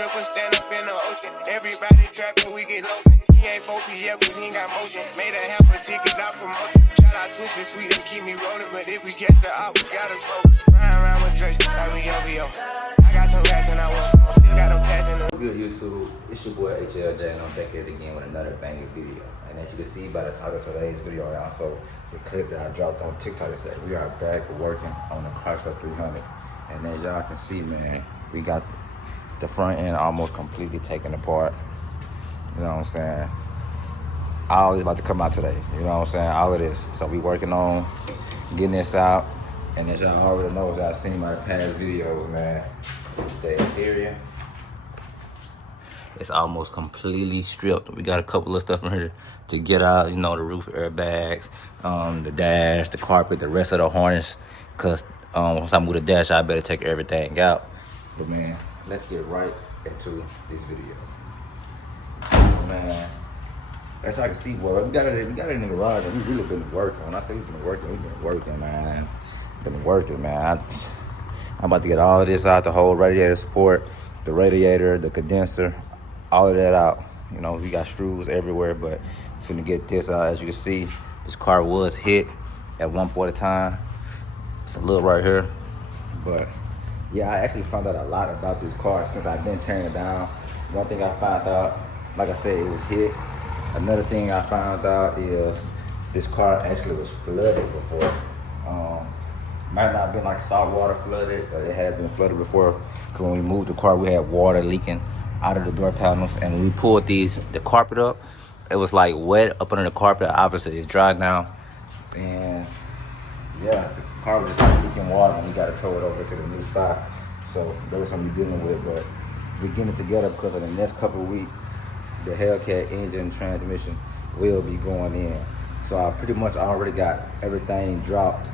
stripper, stand up in the ocean. Everybody trapping, we get lost. He ain't 4PF, but he ain't got motion. Made a half a ticket, not promotion. Shout out Sushi Sweet and keep me rolling, but if we get the op, we gotta slow. Ride around with Drake, like we OVO. I got some rats and I want some. Still got them passing. What's good, YouTube? It's your boy HLJ, and I'm back here again with another banging video. And as you can see by the title of today's video, and also the clip that I dropped on TikTok, is that we are back working on the Chrysler 300. And as y'all can see, man, we got the front end almost completely taken apart. You know what I'm saying? All is about to come out today. You know what I'm saying? All of this. So we working on getting this out. And as y'all already know, as y'all seen my past videos, man, the interior, it's almost completely stripped. We got a couple of stuff in here to get out, you know, the roof airbags, the dash, the carpet, the rest of the harness. Cause once I move the dash, I better take everything out. But man, let's get right into this video. Man, as y'all can see, boy, we got it in the garage, and we really been working. When I say we've been working, man. Been working, man. I'm about to get all of this out, the whole radiator support, the radiator, the condenser, all of that out. You know, we got screws everywhere, but finna get this out. As you can see, this car was hit at one point in time. It's a little right here, but yeah, I actually found out a lot about this car since I've been tearing it down. One thing I found out, like I said, it was hit. Another thing I found out is this car actually was flooded before. Might not have been like saltwater flooded, but it has been flooded before. Because when we moved the car, we had water leaking out of the door panels. And when we pulled the carpet up, it was like wet up under the carpet. Obviously, it's dry now. And yeah, the car was just like leaking water when we got to tow it over to the new spot. So that was something we're dealing with. But we're getting it together because in the next couple of weeks, the Hellcat engine and transmission will be going in. So I pretty much already got everything dropped.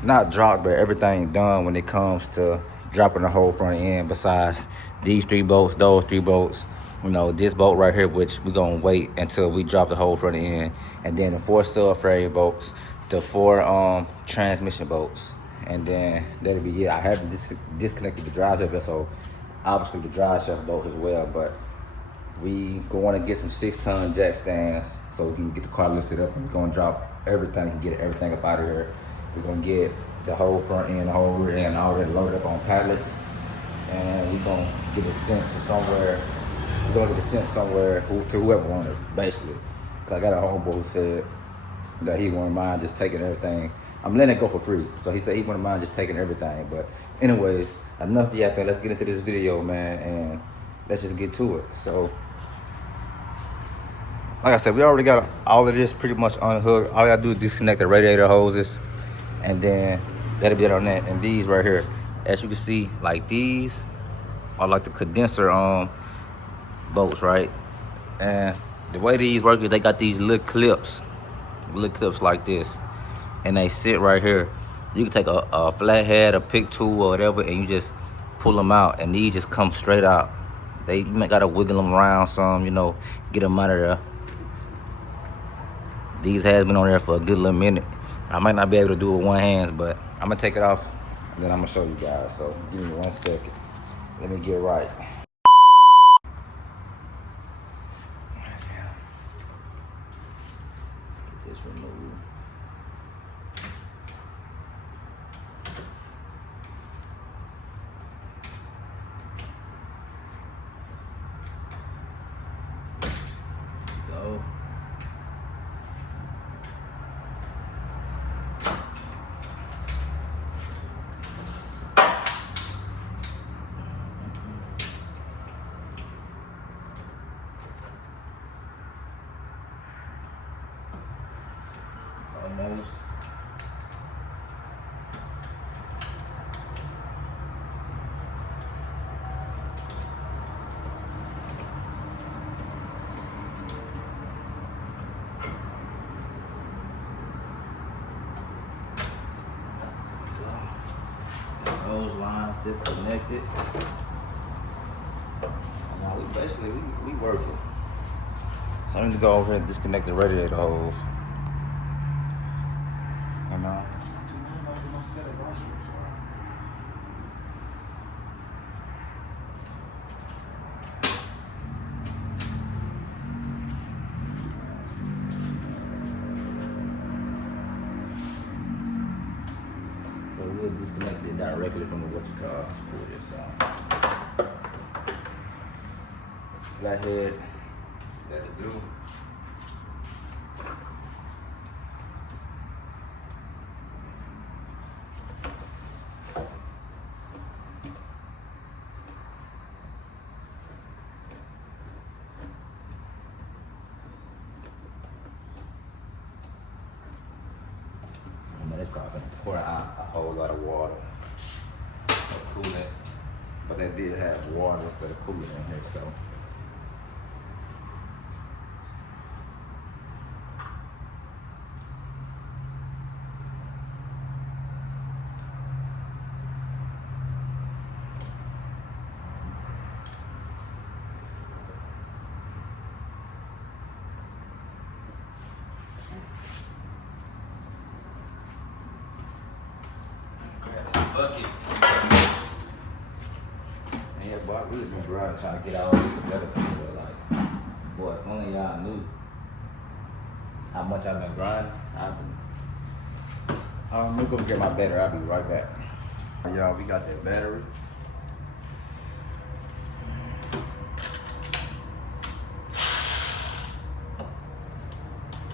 Not dropped, but everything done when it comes to dropping the whole front end. Besides these 3 bolts, those 3 bolts, you know, this bolt right here, which we're gonna wait until we drop the whole front end, and then the 4 subframe bolts, the 4 transmission bolts, and then that'll be it. I haven't disconnected the drive shaft, so obviously the drive shaft bolts as well, but we going to get some 6-ton jack stands so we can get the car lifted up, and we're gonna drop everything and get everything up out of here. We're gonna get the whole front end, the whole rear end already loaded up on pallets, and we're gonna get it sent to somewhere. We're gonna get it sent somewhere to whoever wants it, basically. Cause I got a homeboy who said that he wouldn't mind just taking everything. I'm letting it go for free. So he said he wouldn't mind just taking everything. But anyways, enough yapping. Let's get into this video, man, and let's just get to it. So, like I said, we already got all of this pretty much unhooked. All I gotta do is disconnect the radiator hoses, and then that'll be it on that. And these right here, as you can see, like these are like the condenser bolts, right? And the way these work is they got these little clips like this, and they sit right here. You can take a flathead, a pick tool, or whatever, and you just pull them out, and these just come straight out. You might gotta wiggle them around some, you know, get them out of there. These has been on there for a good little minute. I might not be able to do it with one hand, but I'm gonna take it off, and then I'm gonna show you guys. So give me 1 second. Let me get right. Let's get this removed. Go. Almost. Those lines disconnected. Now we working. So I need to go over and disconnect the radiator hose. And connected directly from the what you call. Let's pull this on. Flathead. Let it do. It's probably gonna pour out a whole lot of water to cool it, but they did have water instead of cooling in here, so. Bucket. And yeah, boy, I really been grinding trying to get all this together for you. Like, boy, if only y'all knew how much I've been grinding. I'm gonna go get my battery. I'll be right back. Y'all, we got that battery.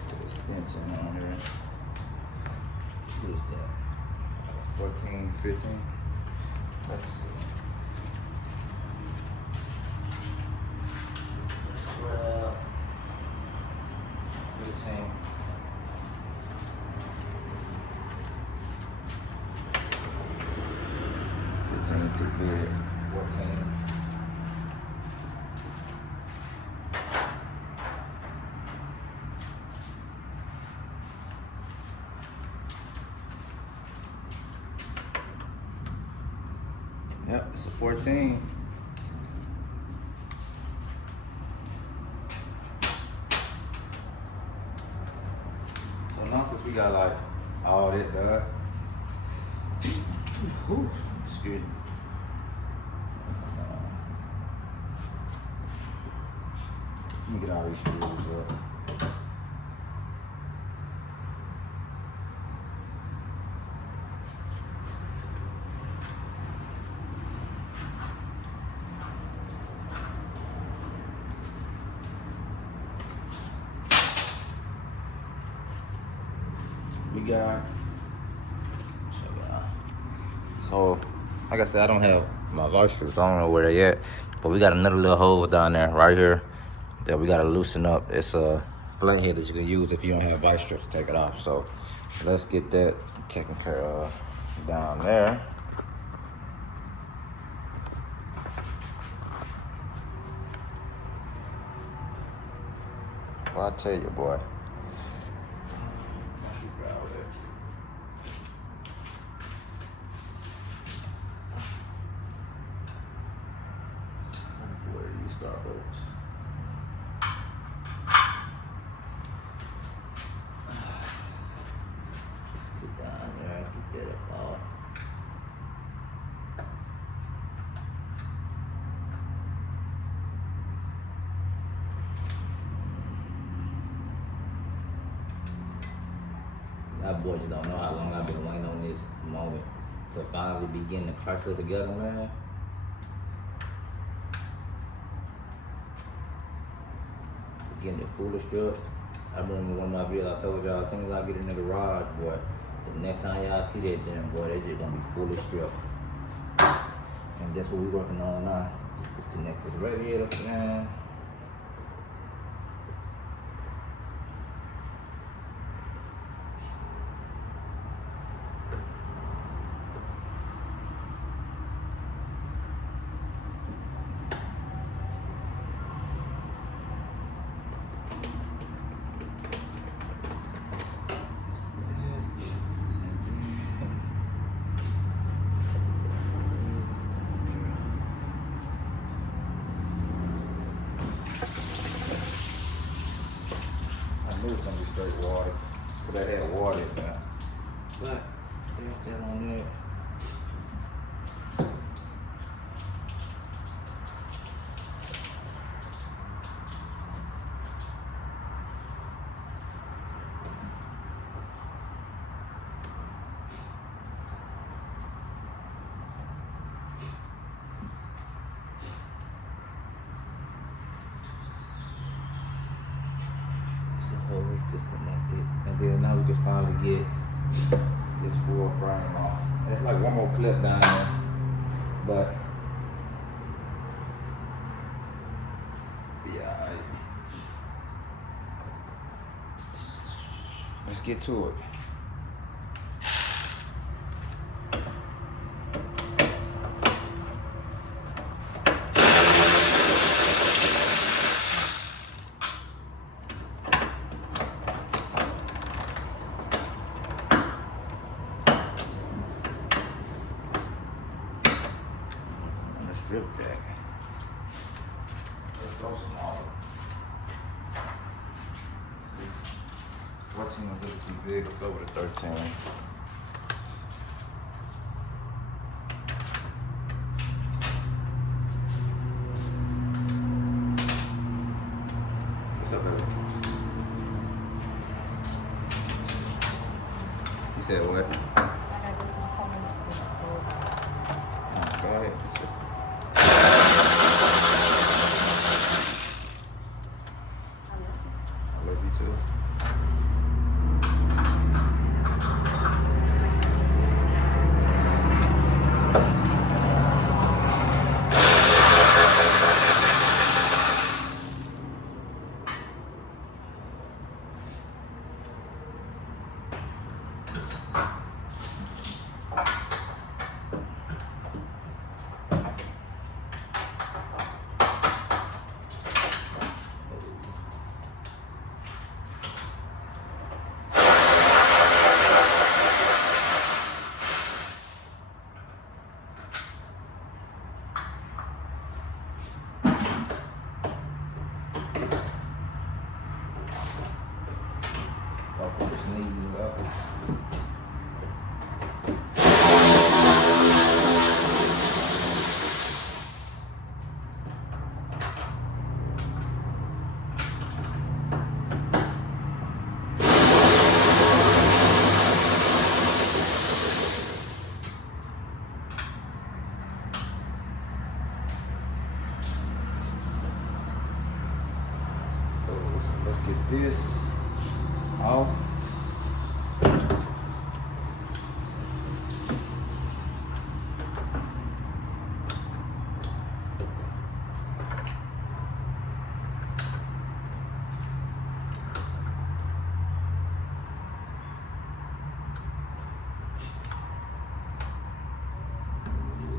Put a extension on here. What is that? 14, 15. Let's see. 12, 15. Too big. 14. Yep, it's a 14. So now since we got like all that done, whew, excuse me. Let me get all these screws up. We got, so like I said, I don't have my vice strips. I don't know where they at, but we got another little hole down there right here that we gotta loosen up. It's a flathead that you can use if you don't have vice strips to take it off. So let's get that taken care of down there. Well, I tell you, boy. Where are these Starbucks? Get down there, get that up all. Y'all boys just don't know how long I've been waiting on this moment to finally be getting the Chrysler together, man. Getting it fully stripped. I remember one of my videos I told y'all, as soon as I get in the garage, boy, the next time y'all see that gym, boy, they just gonna be fully stripped. And that's what we're working on now. Just disconnect this radiator, man. I knew it was gonna be straight water, but that had water in there. But there's that on there. disconnected. And then now we can finally get this full frame off. It's like one more clip down there, but yeah. Let's get to it. Strip jack. Let's go smaller. 14 a little too big. Let's go with a 13. What's up, baby? You said what? Go ahead. I love you too. Sneeze up. So let's get this off.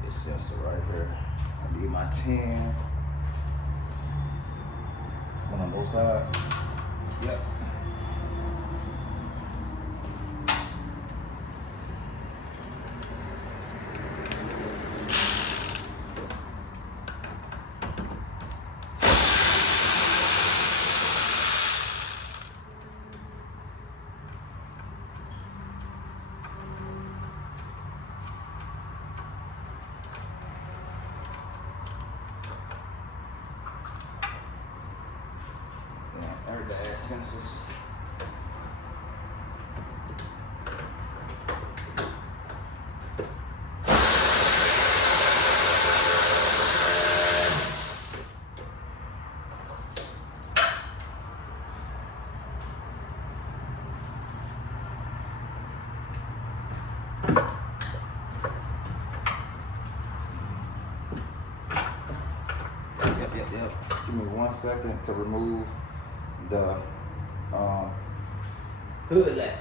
This sensor right here. I need my 10. One on both sides. Yep. The ass sensors. Yep. Give me 1 second to remove the hood latch.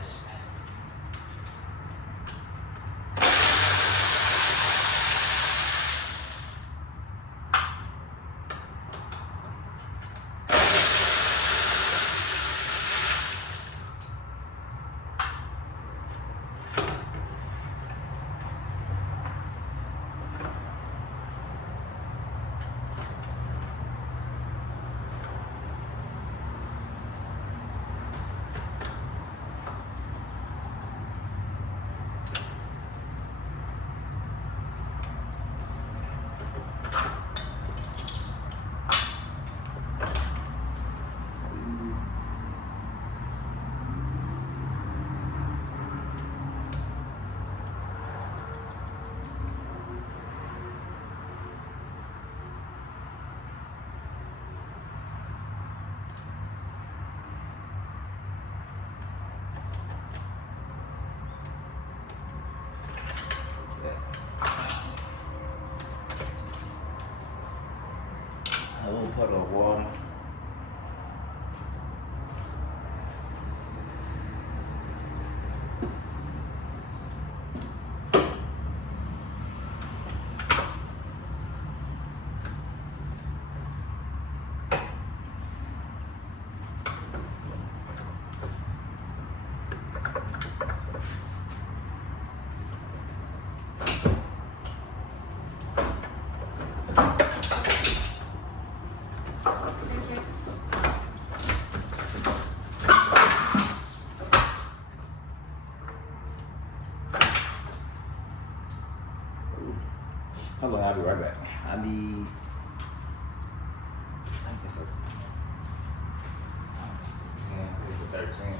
puddle of water. Hold on, I'll be right back. I need, I think it's a 10, it's a 13.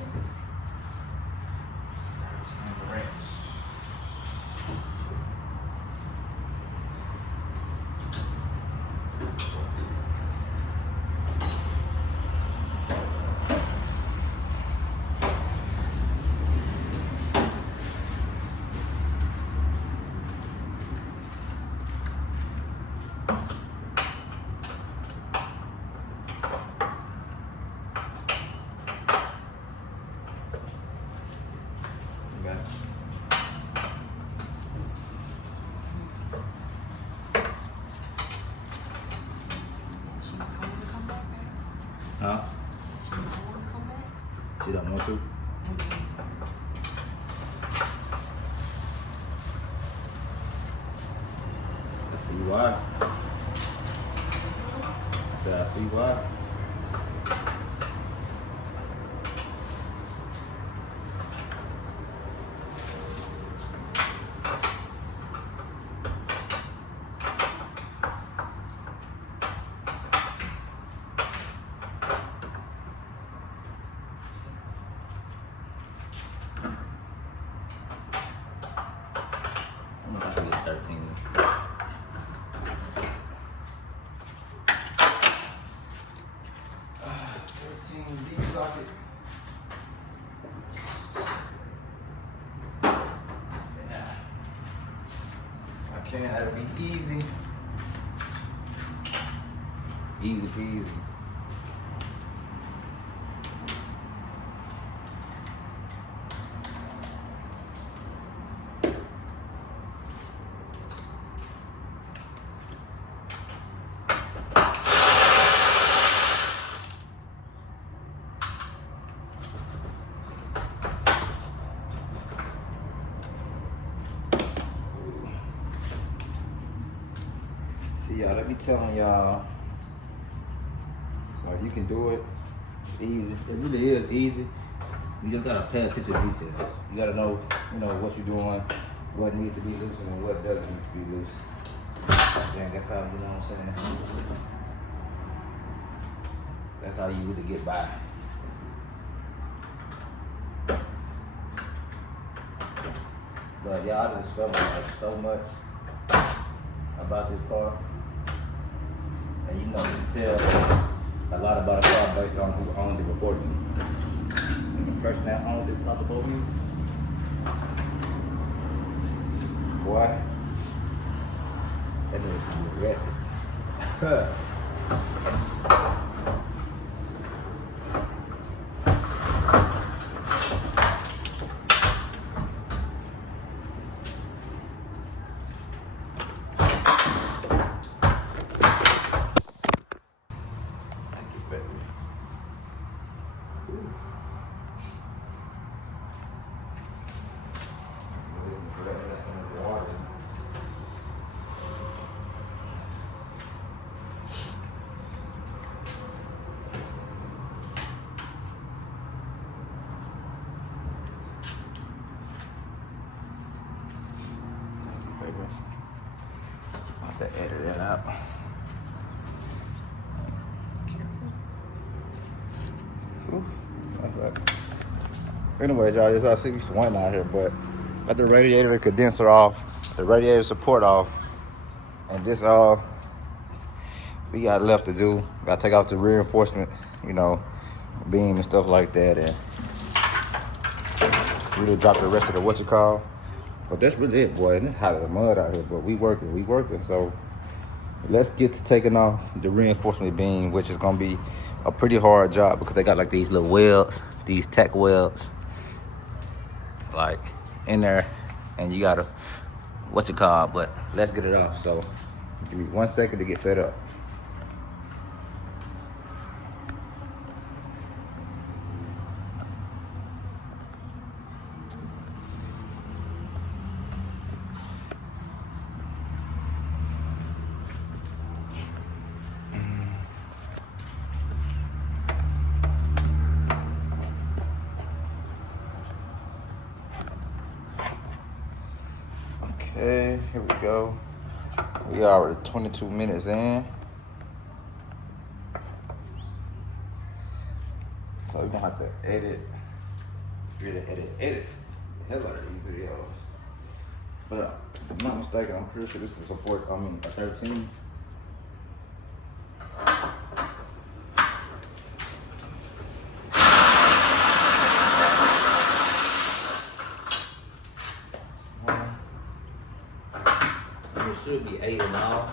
13 wrench. Huh? She don't want to? I see why. I said, I see why. I'm gonna try to get 13. Deep socket. Yeah. I can't. That'll be easy. Easy peasy. See y'all, I be telling y'all, like, you can do it easy. It really is easy. You just gotta pay attention to detail. You gotta know, what you're doing, what needs to be loose and what doesn't need to be loose. And that's how, you know what I'm saying? That's how you really get by. But y'all discovered like so much about this car. And you can tell a lot about a car based on who owned it before me. And the person that owned this car before me, boy, that nigga should be arrested. I'll have to edit that out. Anyways, y'all, as I see me sweating out here, but got the radiator condenser off, the radiator support off, and this all we got left to do. Got to take off the reinforcement, beam and stuff like that, and really drop the rest of the what's it called. But that's really it, boy. And it's hot as a mud out here, but we working. So let's get to taking off the reinforcement beam, which is gonna be a pretty hard job because they got like these little welds, these tech welds, like in there, and you gotta, what's it called? But let's get it off. So give me 1 second to get set up. Okay, here we go. We are already 22 minutes in. So we're gonna have to edit the hell out of these videos. But if I'm not mistaken, I'm pretty sure this is a 13. It should be 8 and all.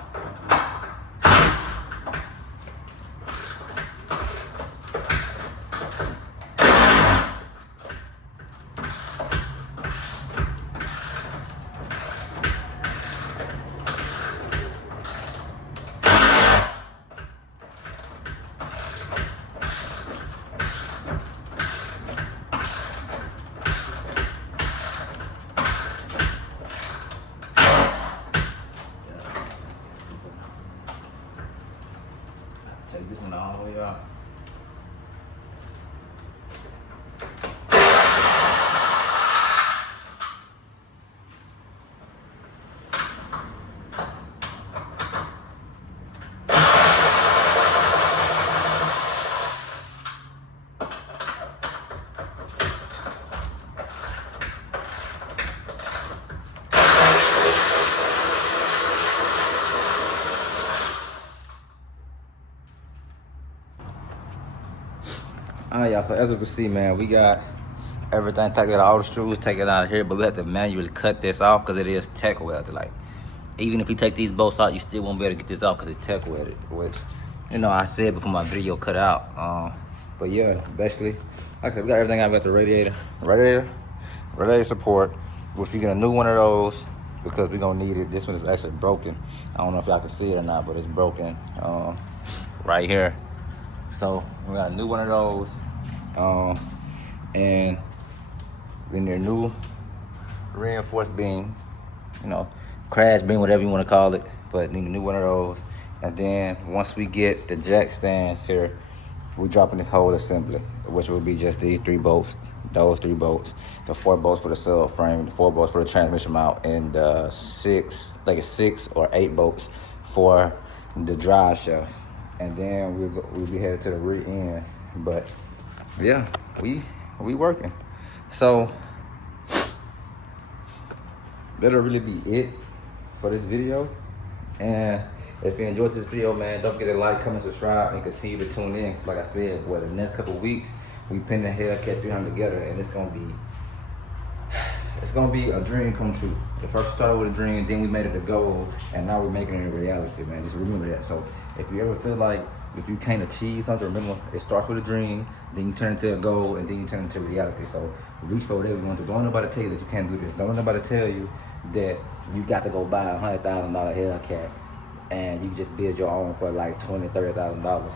Take this one all the way out. Alright, y'all, so as you can see, man, we got everything taken out, all the screws taken out of here, but we have to manually cut this off because it is tech welded. Like, even if you take these bolts out, you still won't be able to get this off because it's tech welded, which, you know, I said before my video cut out. But yeah, basically, like I said, we got everything out. We got the radiator support, which we get a new one of those because we're gonna need it. This one is actually broken. I don't know if y'all can see it or not, but it's broken right here. So we got a new one of those, and then their new reinforced beam, you know, crash beam, whatever you want to call it, but need a new one of those. And then once we get the jack stands here, we dropping this whole assembly, which will be just these 3 bolts, those 3 bolts, the 4 bolts for the subframe, the 4 bolts for the transmission mount, and 6 or 8 bolts for the drive shaft. And then we'll be headed to the rear end. But yeah, we working. So that'll really be it for this video. And if you enjoyed this video, man, don't forget to like, comment, subscribe, and continue to tune in. Like I said, boy, the next couple of weeks, we pin the Hellcat 300 together, and it's gonna be a dream come true. It first started with a dream, then we made it a goal, and now we're making it a reality, man. Just remember that. So if you ever feel like if you can't achieve something, remember it starts with a dream, then you turn it into a goal, and then you turn it into reality. So reach for whatever you want to. Don't let nobody tell you that you can't do this. Don't let nobody tell you that you got to go buy a $100,000 Hellcat and you can just build your own for like $20,000, $30,000.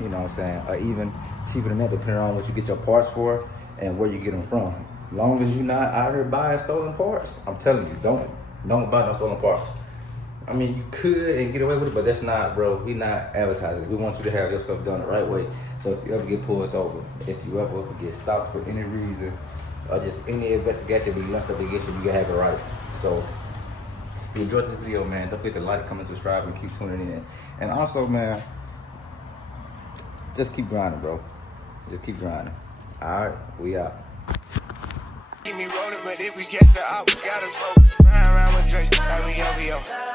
You know what I'm saying? Or even cheaper than that, depending on what you get your parts for and where you get them from. Long as you're not out here buying stolen parts, I'm telling you, don't buy no stolen parts. I mean, you could and get away with it, but that's not, bro. We not advertising. We want you to have your stuff done the right way. So if you ever get pulled over, if you ever get stopped for any reason, or just any investigation, we must have against you, you can have it right. So if you enjoyed this video, man, don't forget to like, comment, subscribe, and keep tuning in. And also, man, just keep grinding, bro. Just keep grinding. All right, we out. Keep me rolling, but if we get the out, we gotta slow. Round with Drake, like we OVO.